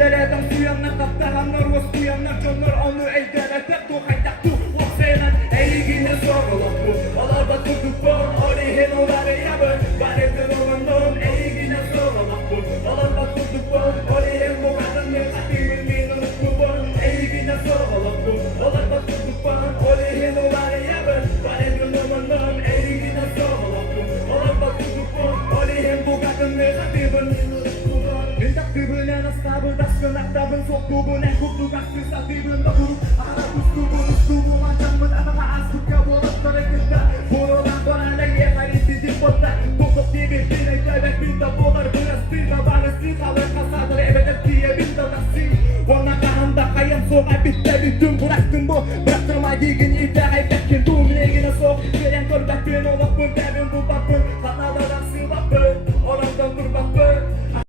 Eyler adam suyanlar kaptahanlar was kuyanlar canlar onu eyler tu hayda tu vaksenan eygine sorulur bu alarda tutup bon orihen olare yabe baretin olanım eygine sorulur bu alarda tutup bon orihen bu kadın ne katimin minus bu bon eygine sorulur bu alarda tutup bon orihen olare yabe baretin olanım eygine sorulur bu alarda tutup bon orihen bu kadın ne katimin minus bu bon mintak dibinen astabı daskın aktabın soktuğun en kutlu kaksız atibin bakırıp ara kustubun ustubu mancamın ama asuk ya bolat hareketler buradan bana ne yeter istediğim botta topuk gibi bir eklemek bir de bolar biraz bir de